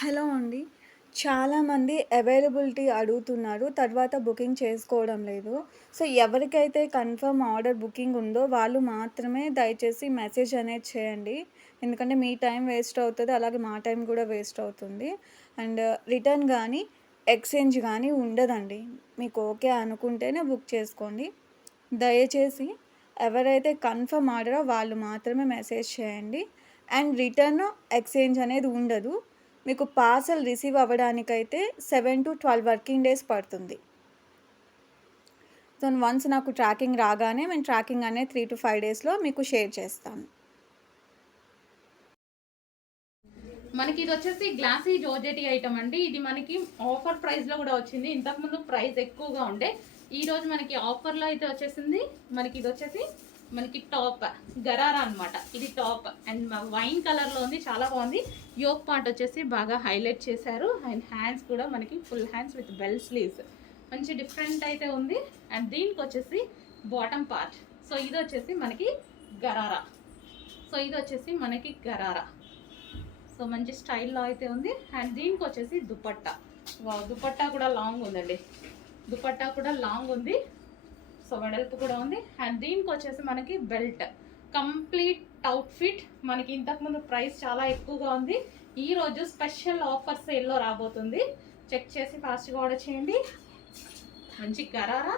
Hello అండి. చాలామంది availability అడుగుతున్నారు. తర్వాత బుకింగ్ చేసుకోవడం లేదు. సో, ఎవరికైతే కన్ఫర్మ్ ఆర్డర్ బుకింగ్ ఉందో వాళ్ళు మాత్రమే దయచేసి మెసేజ్ అనేది చేయండి. ఎందుకంటే మీ టైం వేస్ట్ అవుతది. అలాగే మా టైం కూడా వేస్ట్ అవుతుంది. అండ్ రిటర్న్ గానీ, ఎక్స్‌చేంజ్ గానీ ఉండదండి. మీకు ఓకే అనుకుంటేనే బుక్ చేసుకోండి. దయచేసి ఎవరైతే కన్ఫర్మ్ ఆర్డరో వాళ్ళు మాత్రమే మెసేజ్ చేయండి. అండ్ రిటర్న్, ఎక్స్‌చేంజ్ అనేది ఉండదు. మీకు పార్సెల్ రిసీవ్ అవ్వడానికైతే 7-12 వర్కింగ్ డేస్ పడుతుంది. సో, వన్స్ నాకు ట్రాకింగ్ రాగానే మేము ట్రాకింగ్ అనేది 3-5 డేస్‌లో మీకు షేర్ చేస్తాము. మనకి ఇది వచ్చేసి గ్లాసీ జోర్జెటీ ఐటమ్ అండి. ఇది మనకి ఆఫర్ ప్రైస్ లో కూడా వచ్చింది. ఇంతకుముందు ప్రైస్ ఎక్కువగా ఉండే, ఈ రోజు మనకి ఆఫర్ లో అయితే వచ్చేసింది. మనకి ఇది వచ్చేసి మనకి టాప్ గరారా అన్నమాట. ఇది టాప్ అండ్ వైన్ కలర్ లో ఉంది, చాలా బాగుంది. యోక్ పార్ట్ వచ్చేసి బాగా హైలైట్ చేశారు అండ్ హ్యాండ్స్ కూడా మనకి full hands with bell sleeves, మంచి డిఫరెంట్ అయితే ఉంది. అండ్ దీనికి వచ్చేసి బాటమ్ పార్ట్. సో ఇది వచ్చేసి మనకి గరారా. సో మంచి స్టైల్లో అయితే ఉంది. అండ్ దీనికి వచ్చేసి దుపట్టా. దుపట్టా కూడా లాంగ్ ఉందండి. దుపట్టా కూడా లాంగ్ ఉంది. సో వెడల్పు కూడా ఉంది. అండ్ దీనికి వచ్చేసి మనకి బెల్ట్, కంప్లీట్ అవుట్ఫిట్. మనకి ఇంతకుముందు ప్రైస్ చాలా ఎక్కువగా ఉంది. ఈ రోజు స్పెషల్ ఆఫర్ సేల్లో రాబోతుంది. చెక్ చేసి ఫాస్ట్గా ఆర్డర్ చేయండి. మంచి గరారా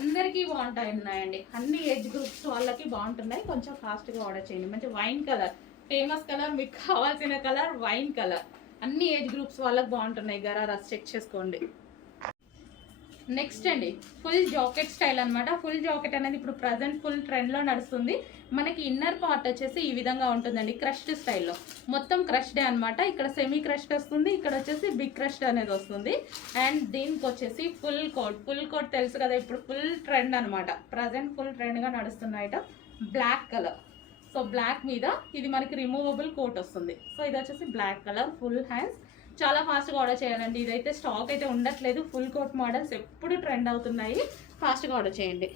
అందరికీ ఉన్నాయండి. అన్ని ఏజ్ గ్రూప్స్ వాళ్ళకి బాగుంటున్నాయి. కొంచెం ఫాస్ట్గా ఆర్డర్ చేయండి. మంచి వైన్ కలర్, ఫేమస్ కలర్, మీకు కావాల్సిన కలర్ వైన్ కలర్. అన్ని ఏజ్ గ్రూప్స్ వాళ్ళకి బాగుంటున్నాయి. గరారాస్ చెక్ చేసుకోండి. నెక్స్ట్ అండి, ఫుల్ జాకెట్ స్టైల్ అనమాట. ఫుల్ జాకెట్ అనేది ఇప్పుడు ప్రజెంట్ ఫుల్ ట్రెండ్లో నడుస్తుంది. మనకి ఇన్నర్ పార్ట్ వచ్చేసి ఈ విధంగా ఉంటుందండి, క్రష్డ్ స్టైల్లో. మొత్తం క్రష్డే అనమాట. ఇక్కడ సెమీ క్రష్డ్ వస్తుంది, ఇక్కడ వచ్చేసి బిగ్ క్రష్డ్ అనేది వస్తుంది. అండ్ దీనికి వచ్చేసి ఫుల్ కోట్ తెలుసు కదా, ఇప్పుడు ఫుల్ ట్రెండ్ అనమాట. ప్రజెంట్ ఫుల్ ట్రెండ్గా నడుస్తున్న item black colour. So black మీద ఇది మనకి రిమూవబుల్ కోట్ వస్తుంది. సో ఇది వచ్చేసి బ్లాక్ కలర్, ఫుల్ హ్యాండ్స్. చాలా ఫాస్ట్గా ఆర్డర్ చేయాలండి. ఇదైతే స్టాక్ అయితే ఉండట్లేదు. ఫుల్ కోట్ మోడల్స్ ఎప్పుడు ట్రెండ్ అవుతున్నాయి. ఫాస్ట్గా ఆర్డర్ చేయండి.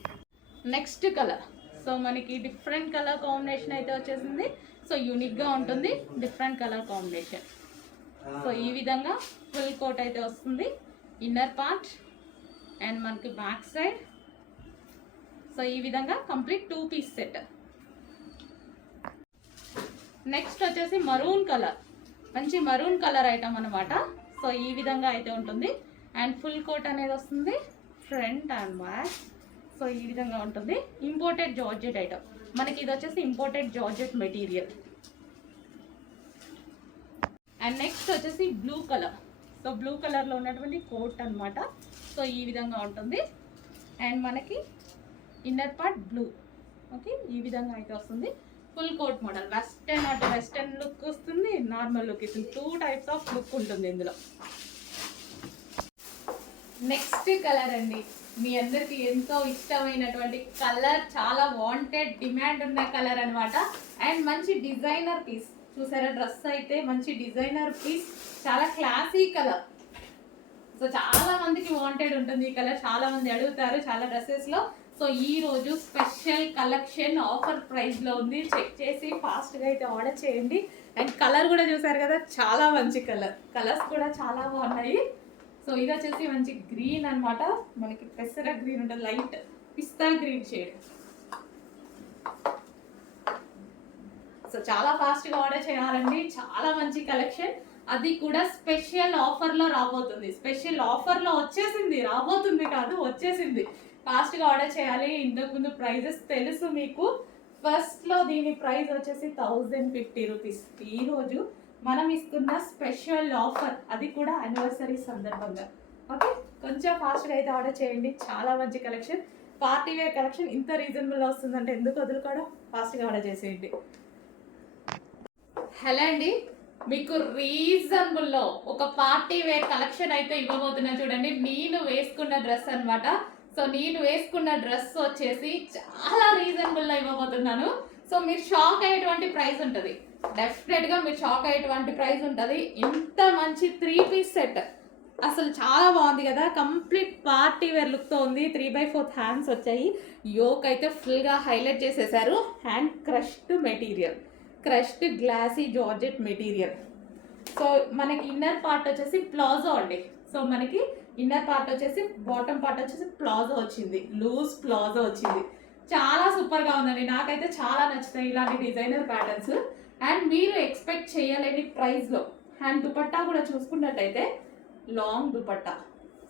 Next colour. సో మనకి డిఫరెంట్ కలర్ కాంబినేషన్ అయితే వచ్చేసింది. సో యూనిక్గా ఉంటుంది, డిఫరెంట్ కలర్ కాంబినేషన్. సో ఈ విధంగా ఫుల్ కోట్ అయితే వస్తుంది. ఇన్నర్ పార్ట్ అండ్ మనకి బ్యాక్ సైడ్. సో ఈ విధంగా కంప్లీట్ 2 పీస్ సెట్. నెక్స్ట్ వచ్చేసి మరూన్ కలర్, మంచి మరూన్ కలర్ ఐటమ్ అనమాట. సో ఈ విధంగా అయితే ఉంటుంది. అండ్ ఫుల్ కోట్ అనేది వస్తుంది, ఫ్రంట్ అండ్ బ్యాక్. సో ఈ విధంగా ఉంటుంది. ఇంపోర్టెడ్ జార్జెట్ ఐటమ్ మనకి. ఇది వచ్చేసి imported georgette material. And next వచ్చేసి బ్లూ కలర్. సో బ్లూ కలర్లో ఉన్నటువంటి కోట్ అనమాట. సో ఈ విధంగా ఉంటుంది. అండ్ మనకి ఇన్నర్ పార్ట్ బ్లూ. ఓకే, ఈ విధంగా అయితే వస్తుంది. Full coat model, western look వస్తుంది, నార్మల్ లుక్. ఇది 2 టైప్స్ ఆఫ్ లుక్ ఉంటుంది ఇందులో. నెక్స్ట్ కలర్ అండి, మీ అందరికి ఎంతో ఇష్టమైనటువంటి కలర్, చాలా వాంటెడ్ డిమాండ్ ఉన్న కలర్ అనమాట. అండ్ మంచి డిజైనర్ పీస్. చూసారా, డ్రెస్ అయితే మంచి డిజైనర్ పీస్, చాలా క్లాసీ కలర్. సో చాలా మందికి వాంటెడ్ ఉంటుంది ఈ కలర్, చాలా మంది అడుగుతారు చాలా డ్రెస్సెస్ లో. సో ఈ రోజు స్పెషల్ కలెక్షన్ ఆఫర్ ప్రైస్ లో ఉంది. చెక్ చేసి ఫాస్ట్ గా అయితే ఆర్డర్ చేయండి. అండ్ కలర్ కూడా చూసారు కదా, చాలా మంచి కలర్స్ కూడా చాలా బాగున్నాయి. సో ఇది వచ్చేసి మంచి గ్రీన్ అనమాట. మనకి పెసర గ్రీన్ ఉంటుంది, లైట్ పిస్తా గ్రీన్ షేడ్. సో చాలా ఫాస్ట్ గా ఆర్డర్ చేయాలండి. చాలా మంచి కలెక్షన్, అది కూడా స్పెషల్ ఆఫర్ లో రాబోతుంది. స్పెషల్ ఆఫర్ లో వచ్చేసింది, రాబోతుంది కాదు, వచ్చేసింది. ఫాస్ట్ గా ఆర్డర్ చేయాలి. ఇంతకుముందు ప్రైజెస్ తెలుసు మీకు. ఫస్ట్ లో దీని ప్రైస్ వచ్చేసి 1050 రూపీస్. ఈ రోజు మనం ఇస్తున్న స్పెషల్ ఆఫర్, అది కూడా యానివర్సరీ సందర్భంగా. ఓకే, కొంచెం ఫాస్ట్ గా అయితే ఆర్డర్ చేయండి. చాలా మంచి కలెక్షన్, పార్టీ వేర్ కలెక్షన్. ఇంత రీజనబుల్ లో వస్తుందంటే ఎందుకు వదులుకోవడం, ఫాస్ట్ గా ఆర్డర్ చేసేయండి. హలో అండి, మీకు రీజనబుల్ లో ఒక పార్టీ వేర్ కలెక్షన్ అయితే ఇవ్వబోతున్నా. చూడండి, నేను వేసుకున్న డ్రెస్ అనమాట. సో నేను వేసుకున్న డ్రెస్ వచ్చేసి చాలా రీజనబుల్ లో ఇవ్వబోతున్నాను. సో మీరు షాక్ అయ్యేటువంటి ప్రైస్ ఉంటుంది, డెఫినెట్ గా మీరు షాక్ అయ్యేటువంటి ప్రైస్ ఉంటుంది. ఇంత మంచి 3 పీస్ సెట్ అసలు చాలా బాగుంది కదా. కంప్లీట్ పార్టీ వేర్ లుక్ తో ఉంది. 3/4 హ్యాండ్స్ వచ్చాయి. యోక్ అయితే ఫుల్ గా హైలైట్ చేసేసారు. Hand crushed material, crushed glossy georgette material. So మనకి ఇన్నర్ పార్ట్ వచ్చేసి ప్లాజో అండి. సో మనకి ఇన్నర్ పార్ట్ వచ్చేసి బాటమ్ పార్ట్ వచ్చేసి ప్లాజో వచ్చింది, లూజ్ ప్లాజో వచ్చింది. చాలా సూపర్ గా ఉందండి, నాకైతే చాలా నచ్చుతాయి ఇలాంటి డిజైనర్ ప్యాటర్న్స్. అండ్ మీరు ఎక్స్పెక్ట్ చేయలేని ప్రైస్ లో. అండ్ దుపట్టా కూడా చూసుకున్నట్టయితే లాంగ్ దుపట్టా.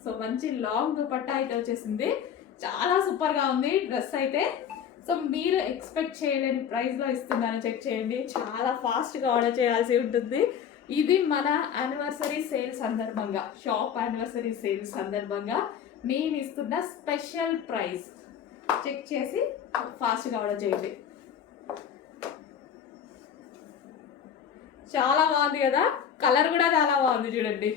సో మంచి లాంగ్ దుపట్టా అయితే వచ్చేసింది, చాలా సూపర్ గా ఉంది డ్రెస్ అయితే. సో మీరు ఎక్స్పెక్ట్ చేయలేని ప్రైస్ లో ఇస్తున్నాను, చెక్ చేయండి. చాలా ఫాస్ట్ గా ఆర్డర్ చేయాల్సి ఉంటుంది. ఇది మన యానివర్సరీ సేల్ సందర్భంగా, షాప్ యానివర్సరీ సేల్ సందర్భంగా నేను ఇస్తున్న స్పెషల్ ప్రైస్. చెక్ చేసి ఫాస్ట్గా ఆర్డర్ చేయండి. చాలా బాగుంది కదా, కలర్ కూడా చాలా బాగుంది చూడండి.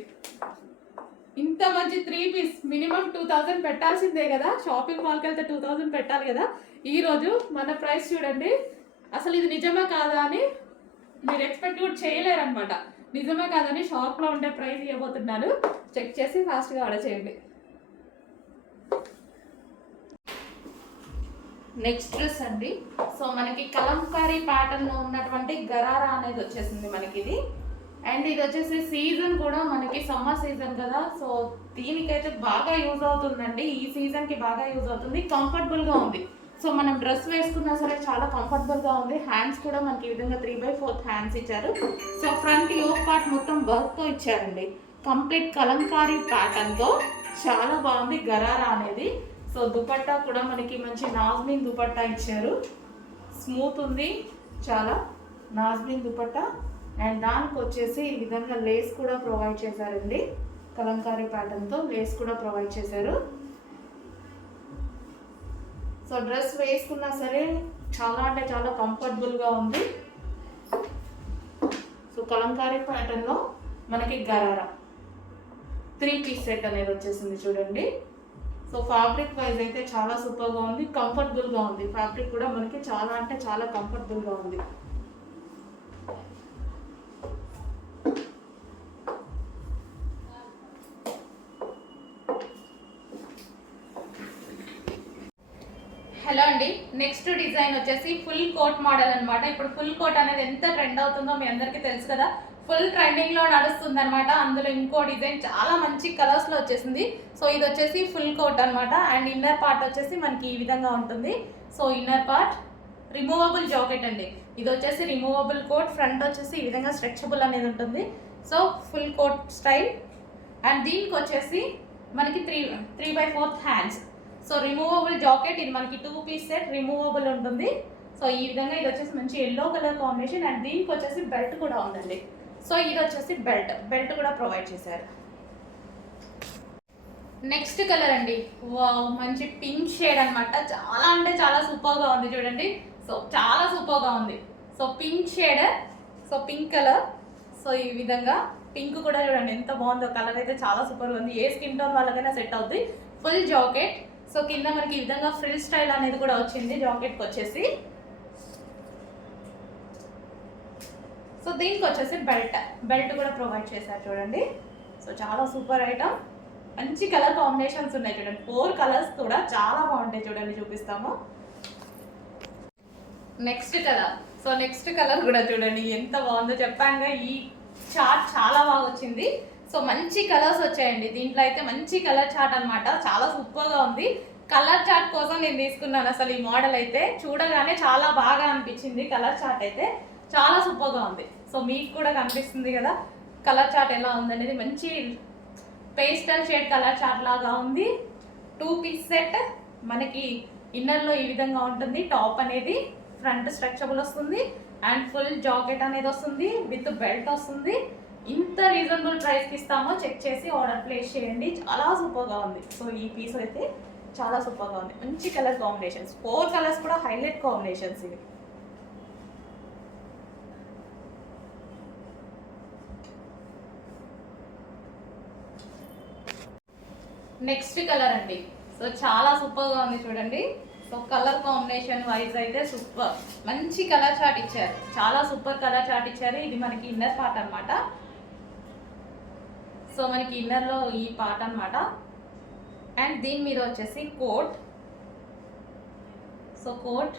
ఇంత మంచి 3 పీస్ మినిమం 2000 పెట్టాల్సిందే కదా, షాపింగ్ మాల్కి వెళ్తే 2000 పెట్టాలి కదా. ఈరోజు మన ప్రైస్ చూడండి, అసలు ఇది నిజమా కాదా అని మీరు ఎక్స్పెక్ట్ కూడా చేయలేరు అనమాట. నిజమే కాదని షాప్లో ఉండే ప్రైస్ ఇవ్వబోతున్నాను, చెక్ చేసి ఫాస్ట్గా ఆర్డర్ చేయండి. నెక్స్ట్ డ్రెస్ అండి. సో మనకి కలంకారీ ప్యాటర్న్ లో ఉన్నటువంటి గరారా అనేది వచ్చేసింది మనకి ఇది. అండ్ ఇది వచ్చేసి సీజన్ కూడా మనకి సమ్మర్ సీజన్ కదా, సో దీనికైతే బాగా యూజ్ అవుతుందండి. ఈ సీజన్ కి బాగా యూజ్ అవుతుంది, కంఫర్టబుల్ గా ఉంది. సో మనం డ్రెస్ వేసుకున్నా సరే చాలా కంఫర్టబుల్ గా ఉంది. హ్యాండ్స్ కూడా మనకి ఈ విధంగా 3/4 హ్యాండ్స్ ఇచ్చారు. సో ఫ్రంట్ యోక్ పార్ట్ మొత్తం వర్క్ తో ఇచ్చారండి, కంప్లీట్ కలంకారీ ప్యాటర్న్ తో చాలా బాగుంది గరారా అనేది. సో దుపట్టా కూడా మనకి మంచి నాజ్మిన్ దుపట్టా ఇచ్చారు, స్మూత్ ఉంది చాలా నాజ్మిన్ దుపట్టా. అండ్ దానికి వచ్చేసి ఈ విధంగా లేస్ కూడా ప్రొవైడ్ చేశారండి, కలంకారీ ప్యాటర్న్తో లేస్ కూడా ప్రొవైడ్ చేశారు. సో డ్రెస్ వేసుకున్నా సరే చాలా అంటే చాలా కంఫర్టబుల్గా ఉంది. సో కలంకారీ ప్యాటర్న్లో మనకి గరారా 3 పీస్ సెట్ అనేది వచ్చేసింది చూడండి. సో ఫ్యాబ్రిక్ వైజ్ అయితే చాలా సూపర్గా ఉంది, కంఫర్టబుల్గా ఉంది. ఫ్యాబ్రిక్ కూడా మనకి చాలా అంటే చాలా కంఫర్టబుల్గా ఉంది. హలో అండి, నెక్స్ట్ డిజైన్ వచ్చేసి ఫుల్ కోట్ మోడల్ అనమాట. ఇప్పుడు ఫుల్ కోట్ అనేది ఎంత ట్రెండ్ అవుతుందో మీ అందరికీ తెలుసు కదా, ఫుల్ ట్రెండింగ్ లో నడుస్తుంది అనమాట. అందులో ఇంకో డిజైన్ చాలా మంచి కలర్స్ లో వచ్చేసింది. సో ఇది వచ్చేసి ఫుల్ కోట్ అనమాట. అండ్ ఇన్నర్ పార్ట్ వచ్చేసి మనకి ఈ విధంగా ఉంటుంది. So inner part removable jacket అండి, ఇది వచ్చేసి రిమూవబుల్ కోట్. ఫ్రంట్ వచ్చేసి ఈ విధంగా స్ట్రెచబుల్ అనేది ఉంటుంది. So full coat style. And దీనికి వచ్చేసి మనకి 3/4 హ్యాండ్స్. సో రిమూవబుల్ జాకెట్, ఇది మనకి 2 పీస్ సెట్ రిమూవబుల్ ఉంటుంది. సో ఈ విధంగా ఇది వచ్చేసి మంచి ఎల్లో కలర్ కాంబినేషన్. అండ్ దీనికి వచ్చేసి బెల్ట్ కూడా ఉందండి. సో ఇది వచ్చేసి బెల్ట్ కూడా ప్రొవైడ్ చేశారు. నెక్స్ట్ కలర్ అండి, వావ్ మంచి పింక్ షేడ్ అనమాట. చాలా అంటే చాలా సూపర్గా ఉంది చూడండి. సో చాలా సూపర్గా ఉంది. So pink shade, so pink colour. So ఈ విధంగా పింక్ కూడా చూడండి ఎంత బాగుందో, కలర్ అయితే చాలా సూపర్గా ఉంది. ఏ స్కిన్ టోన్ వాళ్ళకైనా సెట్ అవుతుంది. Full jacket. సో కింద మనకి ఈ విధంగా ఫ్రిల్ స్టైల్ అనేది కూడా వచ్చింది జాకెట్కి వచ్చేసి. సో దీనికి వచ్చేసి బెల్ట్ కూడా ప్రొవైడ్ చేశారు చూడండి. సో చాలా సూపర్ ఐటమ్, మంచి కలర్ కాంబినేషన్స్ ఉన్నాయి చూడండి. 4 కలర్స్ కూడా చాలా బాగుంటాయి చూడండి, చూపిస్తాము. Next colour. So next colour కూడా చూడండి ఎంత బాగుందో, చెప్పానుగా ఈ చార్ట్ చాలా బాగా వచ్చింది. సో మంచి కలర్స్ వచ్చాయండి దీంట్లో అయితే, మంచి కలర్ చార్ట్ అనమాట. చాలా సూపర్గా ఉంది. కలర్ చార్ట్ కోసం నేను తీసుకున్నాను. అసలు ఈ మోడల్ అయితే చూడగానే చాలా బాగా అనిపించింది. కలర్ చార్ట్ అయితే చాలా సూపర్గా ఉంది. సో మీకు కూడా కనిపిస్తుంది కదా కలర్ చార్ట్ ఎలా ఉందనేది. మంచి పేస్టల్ షేడ్ కలర్ చార్ట్ లాగా ఉంది. 2 పీస్ సెట్ మనకి ఇన్నర్లో ఈ విధంగా ఉంటుంది. టాప్ అనేది ఫ్రంట్ స్ట్రెచబుల్ వస్తుంది. అండ్ ఫుల్ జాకెట్ అనేది వస్తుంది, విత్ బెల్ట్ వస్తుంది. ఇంత రీజనబుల్ ప్రైస్కి ఇస్తామో చెక్ చేసి ఆర్డర్ ప్లేస్ చేయండి. చాలా సూపర్గా ఉంది. సో ఈ పీస్ అయితే చాలా సూపర్గా ఉంది. మంచి కలర్ కాంబినేషన్స్, 4 కలర్స్ కూడా హైలైట్ కాంబినేషన్స్ ఇవి. నెక్స్ట్ కలర్ అండి. సో చాలా సూపర్గా ఉంది చూడండి. సో కలర్ కాంబినేషన్ వైజ్ అయితే సూపర్, మంచి కలర్ చార్ట్ ఇచ్చారు. చాలా సూపర్ కలర్ చార్ట్ ఇచ్చారు. ఇది మనకి ఇన్నర్ పార్ట్ అనమాట. సో మనకి ఇన్నర్లో ఈ పార్ట్ అనమాట. అండ్ దీని మీద వచ్చేసి coat. So coat,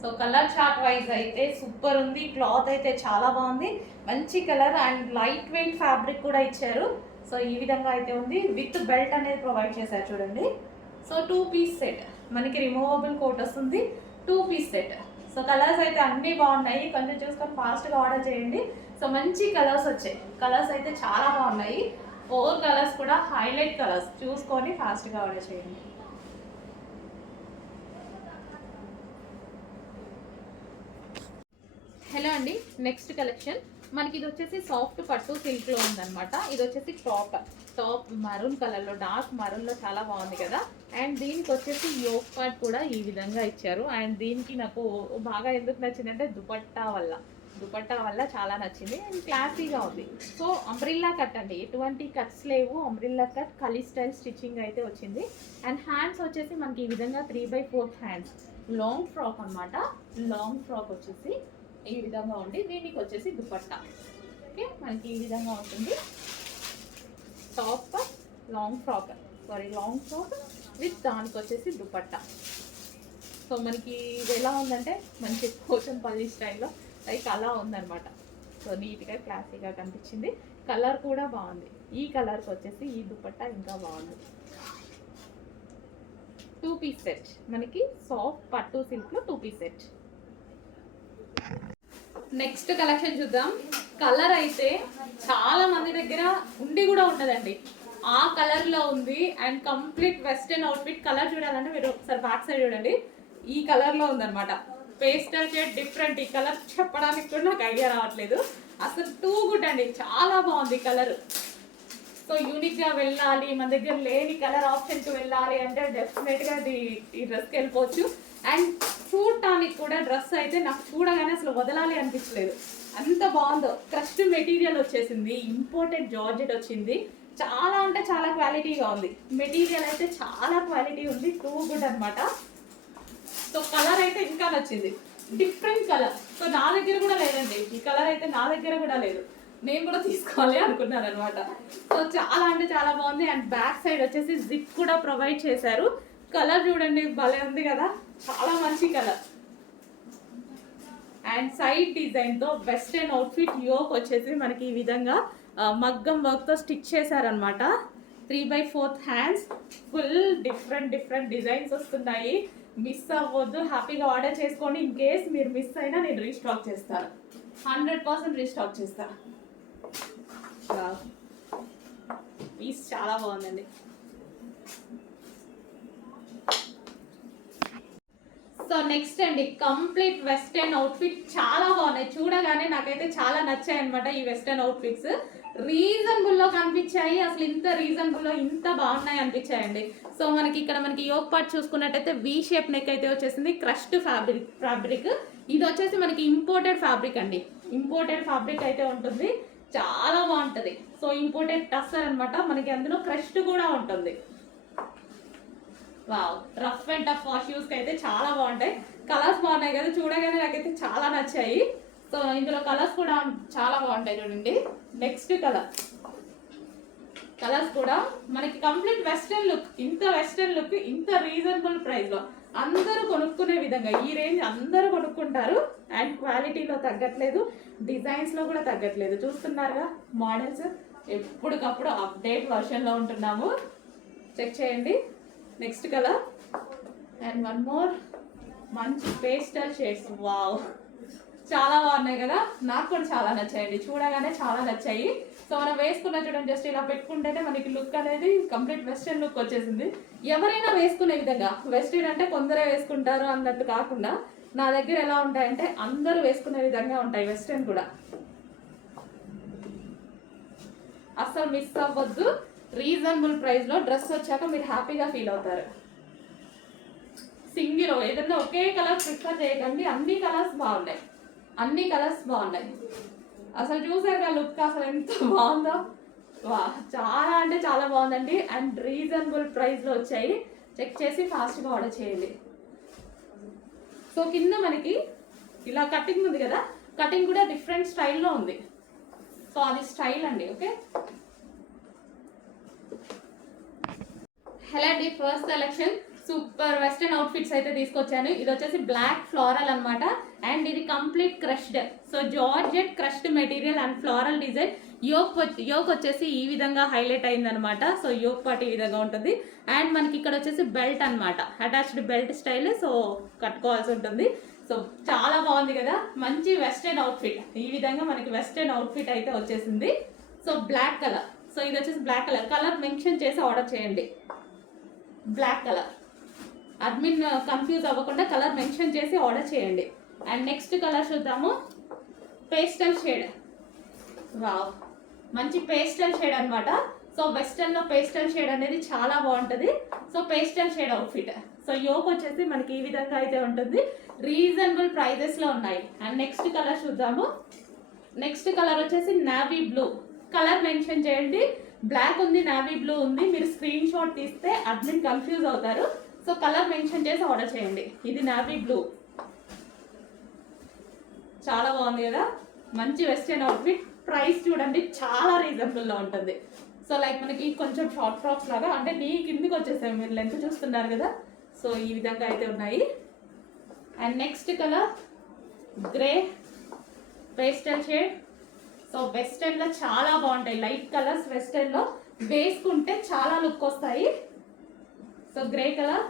so colour chart wise అయితే సూపర్ ఉంది. క్లాత్ అయితే చాలా బాగుంది, మంచి colour and light weight fabric కూడా ఇచ్చారు. సో ఈ విధంగా అయితే ఉంది, విత్ బెల్ట్ అనేది ప్రొవైడ్ చేశారు చూడండి. సో 2 పీస్ సెట్, మనకి రిమూవబుల్ కోట్ వస్తుంది, 2 పీస్ సెట్. సో కలర్స్ అయితే అన్నీ బాగున్నాయి, కొంచెం చూసుకొని ఫాస్ట్గా ఆర్డర్ చేయండి. సో మంచి కలర్స్ వచ్చాయి, కలర్స్ అయితే చాలా బాగున్నాయి. 4 కలర్స్ కూడా హైలైట్ కలర్స్, చూసుకొని ఫాస్ట్గా ఆర్డర్ చేయండి. హలో అండి, నెక్స్ట్ కలెక్షన్ మనకి ఇది వచ్చేసి సాఫ్ట్ పట్టు సిల్క్ లో ఉందన్నమాట. ఇది వచ్చేసి టాప్ మరూన్ కలర్ లో, డార్క్ మరూన్ లో చాలా బాగుంది కదా. అండ్ దీనికి వచ్చేసి యోక్ పార్ట్ కూడా ఈ విధంగా ఇచ్చారు. అండ్ దీనికి నాకు బాగా ఎందుకు నచ్చిందంటే దుపట్టా వల్ల చాలా నచ్చింది అండ్ క్లాసీగా ఉంది. సో అంబ్రిల్లా కట్ అండి, ఎటువంటి కట్స్ లేవు, అంబ్రిల్లా కట్ కలీ స్టైల్ స్టిచ్చింగ్ అయితే వచ్చింది. అండ్ హ్యాండ్స్ వచ్చేసి మనకి ఈ విధంగా 3/4 హ్యాండ్స్, లాంగ్ ఫ్రాక్ అనమాట. లాంగ్ ఫ్రాక్ వచ్చేసి ఈ విధంగా ఉంది, దీనికి వచ్చేసి దుపట్టా. ఓకే, మనకి ఈ విధంగా ఉంటుంది. టాప్ లాంగ్ ఫ్రాక్ విత్ దానికి వచ్చేసి దుపట్టా. సో మనకి ఇది ఎలా ఉందంటే మంచి పోచంపల్లి స్టైల్లో లైక్ అలా ఉందన్నమాట. సో నీట్గా క్లాసీగా కనిపించింది, కలర్ కూడా బాగుంది. ఈ కలర్కి వచ్చేసి ఈ దుపట్టా ఇంకా బాగుంది. 2 పీస్ సెట్, మనకి సాఫ్ట్ పట్టు సిల్క్లో 2 పీస్ సెట్. నెక్స్ట్ కలెక్షన్ చూద్దాం. కలర్ అయితే చాలా మంది దగ్గర ఉండి కూడా ఉండదండి, ఆ కలర్ లో ఉంది. And complete western outfit. Colour చూడాలంటే మీరు ఒకసారి బ్యాక్ సైడ్ చూడండి, ఈ కలర్ లో ఉందన్నమాట. Pastel shade different. ఈ కలర్ చెప్పడానికి కూడా నాకు ఐడియా రావట్లేదు, అసలు టూ గుడ్ అండి, చాలా బాగుంది కలర్. సో యూనిక్ గా వెళ్ళాలి, మన దగ్గర లేని కలర్ ఆప్షన్ కి వెళ్ళాలి అంటే డెఫినెట్ గా ఈ డ్రెస్కి వెళ్ళిపోవచ్చు. అండ్ చూడటానికి కూడా డ్రెస్ అయితే నాకు చూడగానే అసలు వదలాలి అనిపించలేదు, అంత బాగుందో. క్రష్డ్ మెటీరియల్ వచ్చేసింది, ఇంపోర్టెడ్ జార్జెట్ వచ్చింది, చాలా అంటే చాలా క్వాలిటీగా ఉంది. మెటీరియల్ అయితే చాలా క్వాలిటీ ఉంది, టూ గుడ్ అనమాట. సో కలర్ అయితే ఇంకా నచ్చింది, డిఫరెంట్ కలర్. సో నా దగ్గర కూడా లేదండి ఈ కలర్ అయితే, నా దగ్గర కూడా లేదు, నేను కూడా తీసుకోవాలి అనుకున్నాను అనమాట. సో చాలా అంటే చాలా బాగుంది. అండ్ బ్యాక్ సైడ్ వచ్చేసి జిప్ కూడా ప్రొవైడ్ చేశారు. కలర్ చూడండి భలే ఉంది కదా, చాలా మంచి కలర్. అండ్ సైడ్ డిజైన్ తో వెస్టర్న్ అవుట్ఫిట్. యోక్ వచ్చేసి మనకి ఈ విధంగా మగ్గం వర్క్ తో స్టిచ్ చేశారనమాట. 3/4 హ్యాండ్స్, ఫుల్ డిఫరెంట్ డిజైన్స్ వస్తున్నాయి. మిస్ అవ్వద్దు, హ్యాపీగా ఆర్డర్ చేసుకోండి. ఇన్ కేస్ మీరు మిస్ అయినా నేను రీస్టాక్ చేస్తాను, 100% రీస్టాక్ చేస్తాను. పీస్ చాలా బాగుందండి. సో నెక్స్ట్ అండి, కంప్లీట్ వెస్టర్న్ అవుట్ఫిట్. చాలా బాగున్నాయి, చూడగానే నాకైతే చాలా నచ్చాయి అనమాట ఈ వెస్టర్న్ అవుట్ఫిట్స్. రీజనబుల్ లో కనిపించాయి, అసలు ఇంత రీజనబుల్ లో ఇంత బాగున్నాయి అనిపించాయండి. సో మనకి ఇక్కడ మనకి యోక్ పార్ట్ చూసుకున్నట్టయితే వి షేప్ నెక్ అయితే వచ్చేసింది, క్రష్డ్ ఫ్యాబ్రిక్. ఇది వచ్చేసి మనకి ఇంపోర్టెడ్ ఫ్యాబ్రిక్ అండి, ఇంపోర్టెడ్ ఫ్యాబ్రిక్ అయితే ఉంటుంది, చాలా బాగుంటది. సో ఇంపోర్టెడ్ టస్సర్ అనమాట, మనకి అందులో క్రష్డ్ కూడా ఉంటుంది. Wow, rough and tough shoes కి అయితే చాలా బాగుంటాయి. కలర్స్ బాగున్నాయి కదా, చూడగానే నాకైతే చాలా నచ్చాయి. సో ఇందులో కలర్స్ కూడా చాలా బాగుంటాయి చూడండి. నెక్స్ట్ కలర్స్ కూడా మనకి కంప్లీట్ వెస్టర్న్ లుక్, ఇంత వెస్టర్న్ లుక్ ఇంత రీజనబుల్ ప్రైస్ లో అందరూ కొనుక్కునే విధంగా ఈ రేంజ్ అందరూ కొనుక్కుంటారు. అండ్ క్వాలిటీలో తగ్గట్లేదు, డిజైన్స్ లో కూడా తగ్గట్లేదు. చూస్తున్నారుగా మోడల్స్, ఎప్పటికప్పుడు అప్డేట్ వర్షన్ లో ఉంటున్నాము, చెక్ చేయండి. Next colour and one more, మంచి పేస్టల్ షేడ్స్. వావ్, చాలా బాగున్నాయి కదా, నాకు కూడా చాలా నచ్చాయండి, చూడగానే చాలా నచ్చాయి. సో మనం వేసుకున్న చూడండి, జస్ట్ ఇలా పెట్టుకుంటేనే మనకి లుక్ అనేది కంప్లీట్ వెస్టర్న్ లుక్ వచ్చేసింది. ఎవరైనా వేసుకునే విధంగా, వెస్టర్న్ అంటే కొందరే వేసుకుంటారు అన్నట్టు కాకుండా నా దగ్గర ఎలా ఉంటాయంటే అందరూ వేసుకునే విధంగా ఉంటాయి వెస్టర్న్ కూడా. అస్సలు మిస్ అవ్వద్దు, రీజనబుల్ ప్రైస్ లో డ్రెస్ వచ్చాక మీరు హ్యాపీగా ఫీల్ అవుతారు. సింగిల్ ఏదైనా ఒకే కలర్ ప్రిఫర్ చేయకండి, అన్ని కలర్స్ బాగున్నాయి. అసలు చూసారుగా లుక్, అసలు ఎంత బాగుందో. వా, చాలా అంటే చాలా బాగుందండి. అండ్ రీజనబుల్ ప్రైస్ లో వచ్చాయి, చెక్ చేసి ఫాస్ట్గా ఆర్డర్ చేయండి. సో కింద మనకి ఇలా కటింగ్ ఉంది కదా, కటింగ్ కూడా డిఫరెంట్ స్టైల్లో ఉంది. సో అది స్టైల్ అండి. ఓకే, హలో అండి, first collection super western outfits అయితే తీసుకొచ్చాను. ఇది వచ్చేసి బ్లాక్ ఫ్లోరల్ అన్నమాట. అండ్ ఇది complete crushed. So georgette crushed material and floral design. Yoke వచ్చేసి ఈ విధంగా హైలైట్ అయిందనమాట. సో యోక్ పార్ట్ ఈ విధంగా ఉంటుంది. అండ్ మనకి ఇక్కడ వచ్చేసి బెల్ట్ అన్నమాట, అటాచ్డ్ బెల్ట్ స్టైల్. సో కట్టుకోవాల్సి ఉంటుంది. సో చాలా బాగుంది కదా, మంచి వెస్టర్న్ అవుట్ఫిట్. ఈ విధంగా మనకి వెస్టర్న్ అవుట్ఫిట్ అయితే వచ్చేసింది. So black colour. సో ఇది వచ్చేసి బ్లాక్ కలర్. కలర్ మెన్షన్ చేసి ఆర్డర్ చేయండి. Black colour. అడ్మిన్ కన్ఫ్యూజ్ అవ్వకుండా కలర్ మెన్షన్ చేసి ఆర్డర్ చేయండి. అండ్ నెక్స్ట్ కలర్ చూద్దాము. Pastel shade. వావ్, మంచి పేస్టల్ షేడ్ అన్నమాట. సో వెస్టర్న్ లో పేస్టల్ షేడ్ అనేది చాలా బాగుంటుంది. So pastel shade outfit. So yoke వచ్చేసి మనకి ఈ విధంగా అయితే ఉంటుంది. రీజనబుల్ ప్రైజెస్ లో ఉన్నాయి. అండ్ నెక్స్ట్ కలర్ చూద్దాము. నెక్స్ట్ కలర్ వచ్చేసి నావీ బ్లూ. కలర్ మెన్షన్ చేయండి. బ్లాక్ ఉంది, నావీ బ్లూ ఉంది. మీరు స్క్రీన్ షాట్ తీస్తే అడ్మిన్ కన్ఫ్యూజ్ అవుతారు. సో కలర్ మెన్షన్ చేసి ఆర్డర్ చేయండి. ఇది నావీ బ్లూ. చాలా బాగుంది కదా, మంచి వెస్టర్న్ అవుట్ఫిట్. ప్రైస్ చూడండి చాలా రీజనబుల్ లో ఉంటుంది. సో లైక్ మనకి కొంచెం షార్ట్ ఫ్రాక్స్ లాగా, అంటే నీ కిందికి వచ్చేసాయి, మీరు లెంత్ చూస్తున్నారు కదా. సో ఈ విధంగా అయితే ఉన్నాయి. And next colour grey pastel shade. So western లో చాలా బాగుంటాయి లైట్ కలర్స్. వెస్టర్న్ లో వేసుకుంటే చాలా లుక్ వస్తాయి. So grey colour.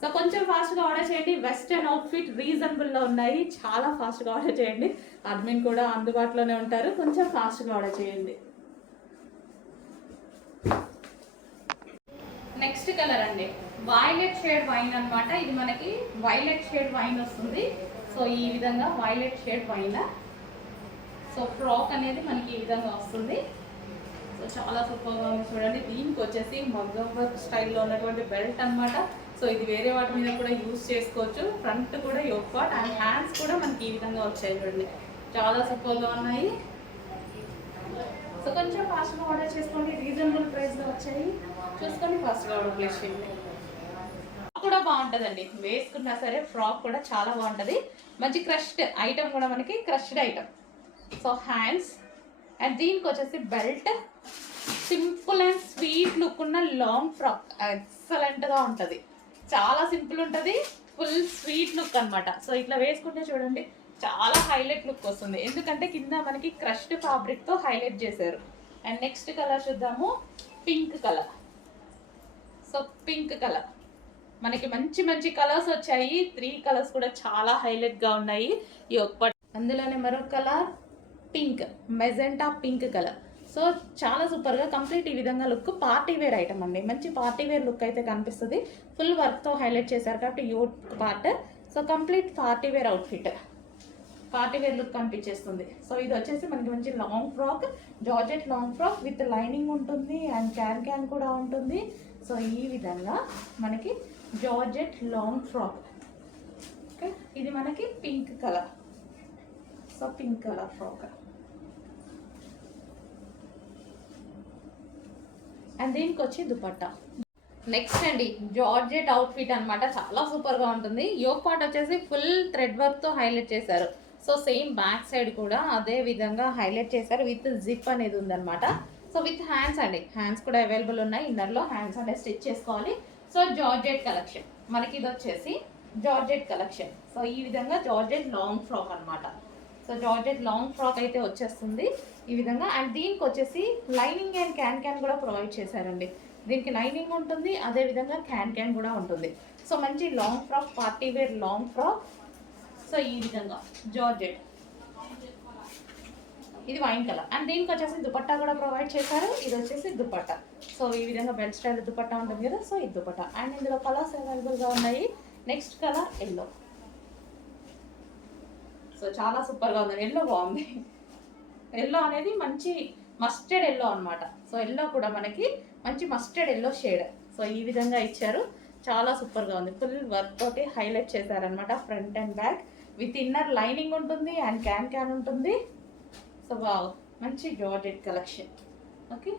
సో కొంచెం ఫాస్ట్గా ఆర్డర్ చేయండి. వెస్టర్న్ అవుట్ఫిట్ రీజనబుల్లో ఉన్నాయి. చాలా ఫాస్ట్గా ఆర్డర్ చేయండి. అడ్మిన్ కూడా అందుబాటులోనే ఉంటారు. కొంచెం ఫాస్ట్గా ఆర్డర్ చేయండి. నెక్స్ట్ కలర్ అండి, వైలెట్ షేడ్ వైన్ అన్నమాట. ఇది మనకి వైలెట్ షేడ్ వైన్ వస్తుంది. సో ఈ విధంగా violet shade wine. So frock అనేది మనకి ఈ విధంగా వస్తుంది. సో చాలా సూపర్గా ఉంది చూడండి. దీనికి వచ్చేసి మగ్గం వర్క్ స్టైల్లో ఉన్నటువంటి బెల్ట్ అన్నమాట. సో ఇది వేరే వాటి మీద కూడా యూజ్ చేసుకోవచ్చు. ఫ్రంట్ కూడా యోక్ పార్ట్ అండ్ హ్యాండ్స్ కూడా మనకి ఈ విధంగా వచ్చాయి చూడండి. చాలా సూపర్గా ఉన్నాయి. సో కొంచెం ఫాస్ట్గా ఆర్డర్ చేసుకోండి. రీజనబుల్ ప్రైస్లో వచ్చాయి. చూసుకొని ఫాస్ట్గా ఆర్డర్ ప్లేస్ చేయండి. కూడా బాగుంటుందండి, వేసుకున్నా సరే ఫ్రాక్ కూడా చాలా బాగుంటుంది. మంచి క్రష్డ్ ఐటమ్ కూడా, మనకి crushed item. So hands and దీనికి వచ్చేసి belt. Simple and sweet look ఉన్న లాంగ్ ఫ్రాక్. ఎక్సలెంట్గా ఉంటుంది. చాలా సింపుల్ ఉంటుంది, ఫుల్ స్వీట్ లుక్ అన్నమాట. సో ఇట్లా వేసుకుంటే చూడండి చాలా హైలైట్ లుక్ వస్తుంది. ఎందుకంటే కింద మనకి క్రష్డ్ ఫ్యాబ్రిక్తో హైలైట్ చేశారు. అండ్ నెక్స్ట్ కలర్ చూద్దాము. Pink colour. So pink colour మనకి మంచి మంచి కలర్స్ వచ్చాయి. 3 కలర్స్ కూడా చాలా హైలైట్గా ఉన్నాయి. ఈ ఒక్క అందులోనే మరొక colour pink, magenta pink colour. So చాలా సూపర్గా కంప్లీట్ ఈ విధంగా లుక్. పార్టీ వేర్ ఐటమ్ అండి, మంచి పార్టీ వేర్ లుక్ అయితే కనిపిస్తుంది. ఫుల్ వర్క్తో హైలైట్ చేశారు కాబట్టి yoke part. So complete party wear outfit, party wear look కనిపించేస్తుంది. సో ఇది వచ్చేసి మనకి మంచి long frock, georgette long frock with lining ఉంటుంది అండ్ క్యాన్ కూడా ఉంటుంది. సో ఈ విధంగా మనకి జార్జెట్ లాంగ్ ఫ్రాక్. ఓకే, ఇది మనకి pink colour. So pink colour frock. And దీనికి వచ్చి దుపట్టా. నెక్స్ట్ అండి జార్జెట్ అవుట్ఫిట్ అన్నమాట. చాలా సూపర్గా ఉంటుంది. యోక్ పార్ట్ వచ్చేసి ఫుల్ థ్రెడ్ వర్క్తో హైలైట్ చేశారు. సో సేమ్ బ్యాక్ సైడ్ కూడా అదే విధంగా హైలైట్ చేశారు. విత్ జిప్ అనేది ఉందన్నమాట. సో విత్ హ్యాండ్స్ అండి, హ్యాండ్స్ కూడా అవైలబుల్ ఉన్నాయి. ఇన్నర్లో హ్యాండ్స్ అనేది స్టిచ్ చేసుకోవాలి. సో జార్జెట్ కలెక్షన్ మనకి ఇది వచ్చేసి జార్జెట్ కలెక్షన్. సో ఈ విధంగా జార్జెట్ లాంగ్ ఫ్రాక్ అన్నమాట. సో జార్జెట్ లాంగ్ ఫ్రాక్ అయితే వచ్చేస్తుంది ఈ విధంగా. అండ్ దీనికి వచ్చేసి లైనింగ్ అండ్ క్యాన్ కూడా ప్రొవైడ్ చేశారండి. దీనికి లైనింగ్ ఉంటుంది, అదే విధంగా క్యాన్ కూడా ఉంటుంది. సో మంచి long frock, party wear long frock. So ఈ విధంగా జార్జెట్, ఇది వైన్ కలర్. అండ్ దీనికి వచ్చేసి దుపట్టా కూడా ప్రొవైడ్ చేశారు. ఇది వచ్చేసి దుపట్టా. సో ఈ విధంగా బెల్ట్ స్టైల్ దుపట్టా ఉంటుంది కదా. సో ఇది దుపట్టా. అండ్ ఇందులో కలర్స్ అవైలబుల్గా ఉన్నాయి. Next colour yellow. సో చాలా సూపర్గా ఉంది. ఎల్లో బాగుంది. ఎల్లో అనేది మంచి మస్టర్డ్ ఎల్లో అన్నమాట. సో ఎల్లో కూడా మనకి మంచి మస్టర్డ్ ఎల్లో షేడ్. సో ఈ విధంగా ఇచ్చారు. చాలా సూపర్గా ఉంది. ఫుల్ వర్క్ తోటి హైలైట్ చేశారనమాట. Front and back with inner lining ఉంటుంది అండ్ క్యాన్ ఉంటుంది. సో వావ్, మంచి జార్జెట్ కలెక్షన్. ఓకే,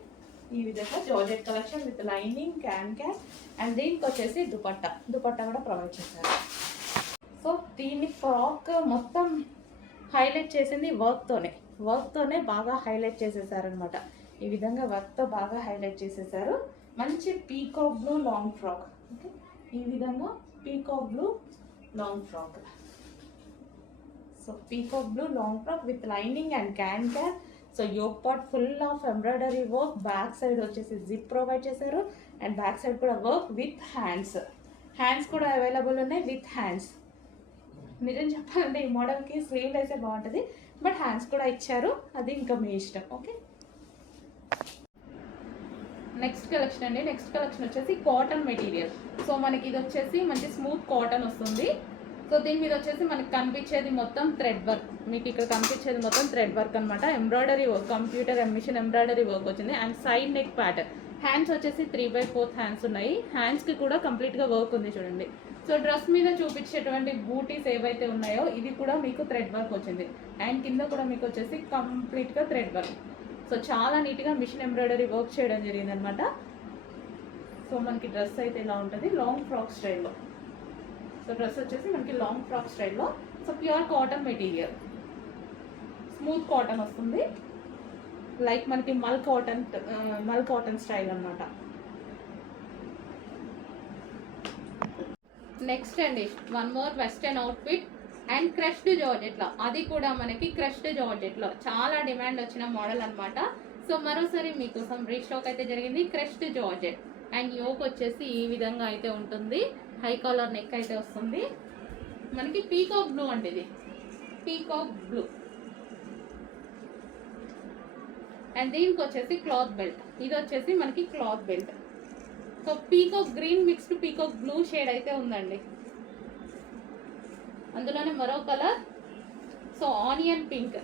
ఈ విధంగా georgette collection with lining can and దీనికి వచ్చేసి దుపట్టా కూడా ప్రొవైడ్ చేశారు. సో దీన్ని ఫ్రాక్ మొత్తం హైలైట్ చేసింది వర్క్తోనే బాగా హైలైట్ చేసేసారనమాట. ఈ విధంగా వర్క్తో బాగా హైలైట్ చేసేసారు. మంచి peacock blue long frock. Okay, ఈ విధంగా peacock blue long frock. So peacock blue long frock with lining and can can. So yoke part full of embroidery work, back side వచ్చేసి జిప్ ప్రొవైడ్ చేశారు and back side కూడా work with hands. Hands కూడా available ఉన్నాయి with hands. నిజం చెప్పాలంటే ఈ మోడల్కి slew వేసే బాగుంటుంది, బట్ హ్యాండ్స్ కూడా ఇచ్చారు, అది ఇంకా మీ ఇష్టం. ఓకే, నెక్స్ట్ కలెక్షన్ అండి. నెక్స్ట్ కలెక్షన్ వచ్చేసి కాటన్ మెటీరియల్. సో మనకి ఇది వచ్చేసి మంచి స్మూత్ కాటన్ వస్తుంది. సో దీని మీద వచ్చేసి మనకి కనిపించేది మొత్తం థ్రెడ్ వర్క్. మీకు ఇక్కడ కనిపించేది మొత్తం థ్రెడ్ వర్క్ అనమాట. Embroidery work, computer machine embroidery work వచ్చింది and side neck pattern. Hands వచ్చేసి 3/4 హ్యాండ్స్ ఉన్నాయి. హ్యాండ్స్కి కూడా కంప్లీట్గా వర్క్ ఉంది చూడండి. సో డ్రెస్ మీద చూపించేటువంటి బూటీస్ ఏవైతే ఉన్నాయో ఇది కూడా మీకు థ్రెడ్ వర్క్ వచ్చింది అండ్ కింద కూడా మీకు వచ్చేసి కంప్లీట్గా థ్రెడ్ వర్క్. సో చాలా నీట్గా మిషన్ ఎంబ్రాయిడరీ వర్క్ చేయడం జరిగింది అనమాట. సో మనకి డ్రెస్ అయితే ఇలా ఉంటుంది లాంగ్ ఫ్రాక్ స్టైల్లో. సో డ్రెస్ వచ్చేసి మనకి లాంగ్ ఫ్రాక్ స్టైల్లో. So pure cotton material, smooth cotton వస్తుంది, లైక్ మనకి మల్ కాటన్ స్టైల్ అనమాట. నెక్స్ట్ అండి one more western outfit and crushed జార్జెట్లో. అది కూడా మనకి క్రష్డ్ జార్జెట్లో చాలా డిమాండ్ వచ్చిన మోడల్ అనమాట. సో మరోసారి మీకోసం రీస్టాక్ అయితే జరిగింది. క్రష్డ్ జార్జెట్ అండ్ యోక్ వచ్చేసి ఈ విధంగా అయితే ఉంటుంది. హై కాలర్ నెక్ అయితే వస్తుంది. మనకి పీకాక్ బ్లూ అండి, ఇది పీకాక్ బ్లూ అండ్ దీనికి వచ్చేసి క్లాత్ బెల్ట్. ఇది వచ్చేసి మనకి cloth belt. So peacock green mixed peacock blue shade అయితే ఉందండి. అందులోనే మరో కలర్ సో ఆనియన్ పింక్.